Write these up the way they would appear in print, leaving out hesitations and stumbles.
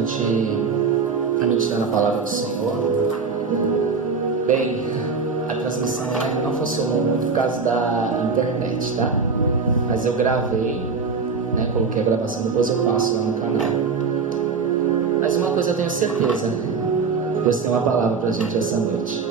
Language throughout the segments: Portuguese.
gente vai meditar na palavra do Senhor. Bem, a transmissão não funcionou muito por causa da internet, tá? Mas eu gravei, coloquei a gravação, depois eu passo lá no canal. Mas uma coisa eu tenho certeza, Deus tem uma palavra pra gente essa noite.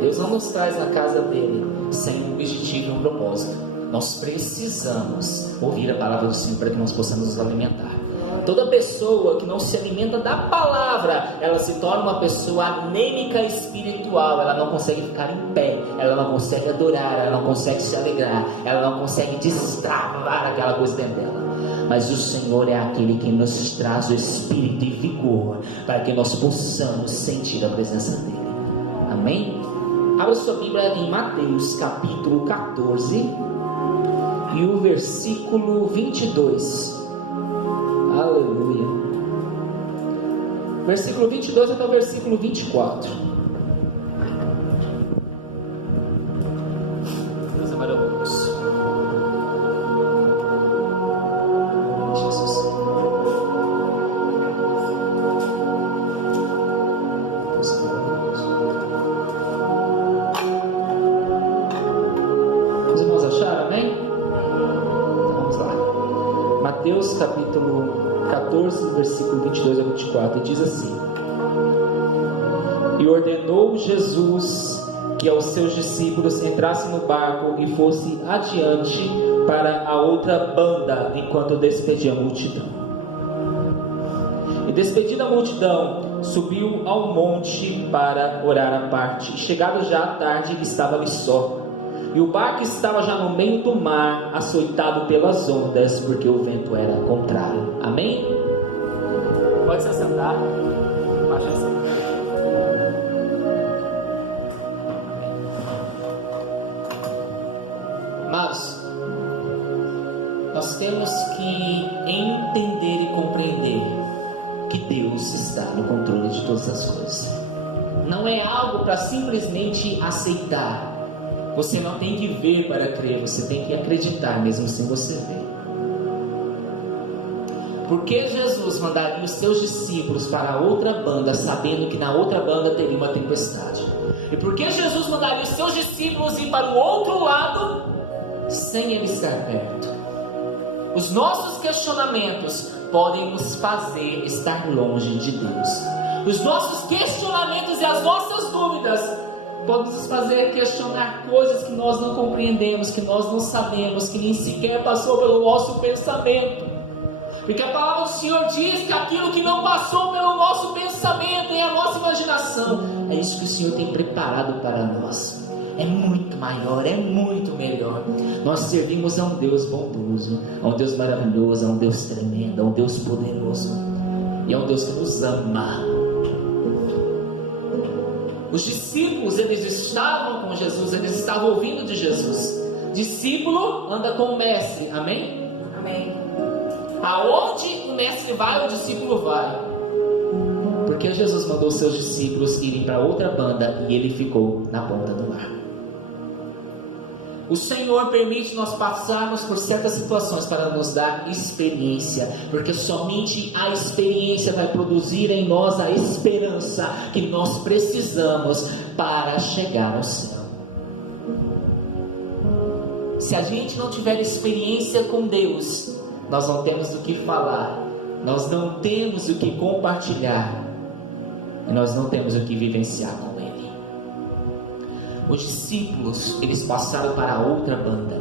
Deus não nos traz na casa dele sem um objetivo e um propósito. Nós precisamos ouvir a palavra do Senhor para que nós possamos nos alimentar. Toda pessoa que não se alimenta da palavra, ela se torna uma pessoa anêmica espiritual. Ela não consegue ficar em pé, ela não consegue adorar, ela não consegue se alegrar, ela não consegue destravar aquela coisa dentro dela. Mas o Senhor é aquele que nos traz o espírito e vigor para que nós possamos sentir a presença dele. Amém? Abra sua Bíblia em Mateus capítulo 14 e o versículo 22. Aleluia. Versículo 22 até o versículo 24. Deus é maravilhoso. Jesus. Deus é maravilhoso. Os irmãos acharam, amém? Então vamos lá. Mateus capítulo 14, versículo 22 a 24, diz assim: E ordenou Jesus que aos seus discípulos entrassem no barco e fosse adiante para a outra banda, enquanto despedia a multidão. E despedida a multidão, subiu ao monte para orar à parte. E chegado já à tarde, estava ali só. E o barco estava já no meio do mar, açoitado pelas ondas, porque o vento era contrário. Amém? Pode se assentar. Baixa assim. Amados, nós temos que entender e compreender que Deus está no controle de todas as coisas. Não é algo para simplesmente aceitar. Você não tem que ver para crer, você tem que acreditar mesmo sem você ver. Por que Jesus mandaria os seus discípulos para outra banda, sabendo que na outra banda teria uma tempestade? E por que Jesus mandaria os seus discípulos ir para o outro lado, sem ele estar perto? Os nossos questionamentos podem nos fazer estar longe de Deus. Os nossos questionamentos e as nossas dúvidas podemos nos fazer questionar coisas que nós não compreendemos, que nós não sabemos, que nem sequer passou pelo nosso pensamento. Porque a palavra do Senhor diz que aquilo que não passou pelo nosso pensamento e a nossa imaginação, é isso que o Senhor tem preparado para nós. É muito maior, é muito melhor. Nós servimos a um Deus bondoso, a um Deus maravilhoso, a um Deus tremendo, a um Deus poderoso, e a um Deus que nos ama. Os discípulos, eles estavam com Jesus, eles estavam ouvindo de Jesus. Discípulo anda com o mestre, amém? Amém. Aonde o mestre vai, o discípulo vai. Porque Jesus mandou seus discípulos irem para outra banda e ele ficou na ponta do mar. O Senhor permite nós passarmos por certas situações para nos dar experiência, porque somente a experiência vai produzir em nós a esperança que nós precisamos para chegar ao céu. Se a gente não tiver experiência com Deus, nós não temos o que falar, nós não temos o que compartilhar, e nós não temos o que vivenciar com Ele. Os discípulos, eles passaram para a outra banda,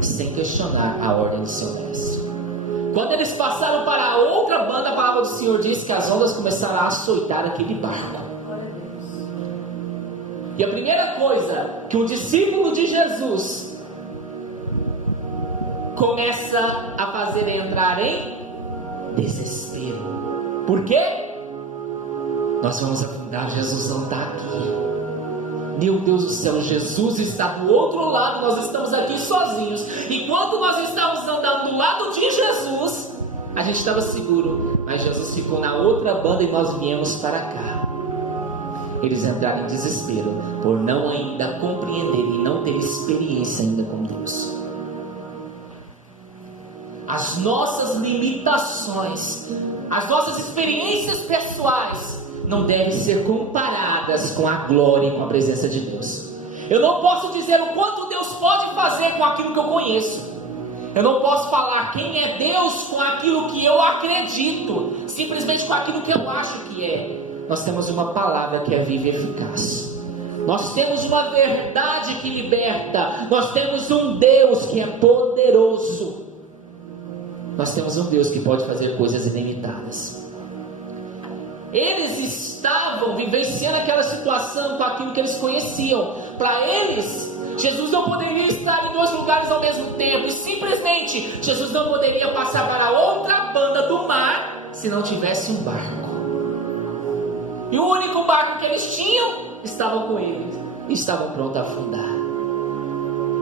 sem questionar a ordem do seu mestre. Quando eles passaram para a outra banda, a palavra do Senhor diz que as ondas começaram a açoitar aquele barco. E a primeira coisa que um discípulo de Jesus começa a fazer é entrar em desespero. Por quê? Nós vamos afundar, Jesus não está aqui. Meu Deus do céu, Jesus está do outro lado, nós estamos aqui sozinhos. E quando nós estávamos andando do lado de Jesus, a gente estava seguro, mas Jesus ficou na outra banda e nós viemos para cá. Eles entraram em desespero por não ainda compreender e não ter experiência ainda com Deus. as nossas limitações, as nossas experiências pessoais não devem ser comparadas com a glória e com a presença de Deus. Eu não posso dizer o quanto Deus pode fazer com aquilo que eu conheço. Eu não posso falar quem é Deus com aquilo que eu acredito, simplesmente com aquilo que eu acho que é. Nós temos uma palavra que é viva e eficaz. Nós temos uma verdade que liberta. Nós temos um Deus que é poderoso. Nós temos um Deus que pode fazer coisas ilimitadas. Eles estavam vivenciando aquela situação com aquilo que eles conheciam. Para eles, Jesus não poderia estar em dois lugares ao mesmo tempo. E simplesmente, Jesus não poderia passar para outra banda do mar se não tivesse um barco. E o único barco que eles tinham estava com eles e estavam prontos a afundar.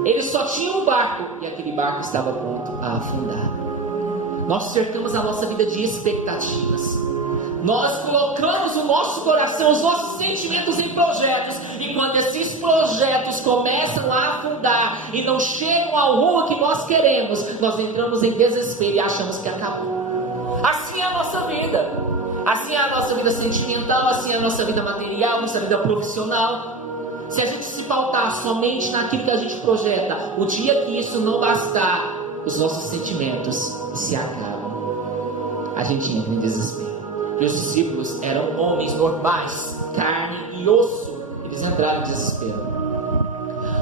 Eles só tinham um barco e aquele barco estava pronto a afundar. Nós cercamos a nossa vida de expectativas. Nós colocamos o nosso coração, os nossos sentimentos em projetos. E quando esses projetos começam a afundar e não chegam ao rumo que nós queremos, nós entramos em desespero e achamos que acabou. Assim é a nossa vida. Assim é a nossa vida sentimental, assim é a nossa vida material, nossa vida profissional. Se a gente se pautar somente naquilo que a gente projeta, o dia que isso não bastar, os nossos sentimentos se acabam. A gente entra em desespero. E os discípulos eram homens normais, carne e osso. Eles entraram em desespero.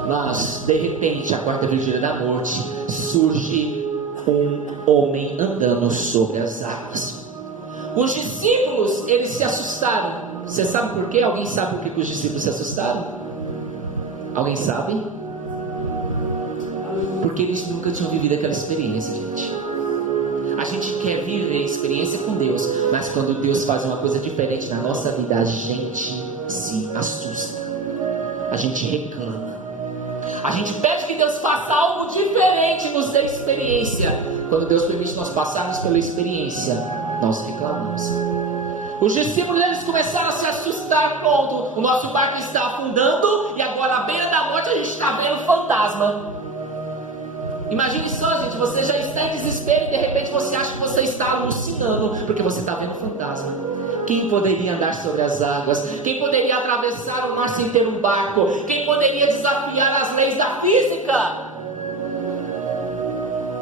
Mas, de repente, a quarta vigília da morte, surge um homem andando sobre as águas. Os discípulos, eles se assustaram. Você sabe por quê? Alguém sabe por que os discípulos se assustaram? Alguém sabe? Porque eles nunca tinham vivido aquela experiência, gente. A gente quer viver a experiência com Deus, mas quando Deus faz uma coisa diferente na nossa vida, a gente se assusta. A gente reclama. A gente pede que Deus faça algo diferente, nos dê experiência. Quando Deus permite nós passarmos pela experiência, nós reclamamos. Os discípulos, eles começaram a se assustar. Pronto, o nosso barco está afundando e agora à beira da morte a gente está vendo fantasma. Imagine só, gente, você já está em desespero e de repente você acha que você está alucinando porque você está vendo fantasma. Quem poderia andar sobre as águas? Quem poderia atravessar o mar sem ter um barco? Quem poderia desafiar as leis da física?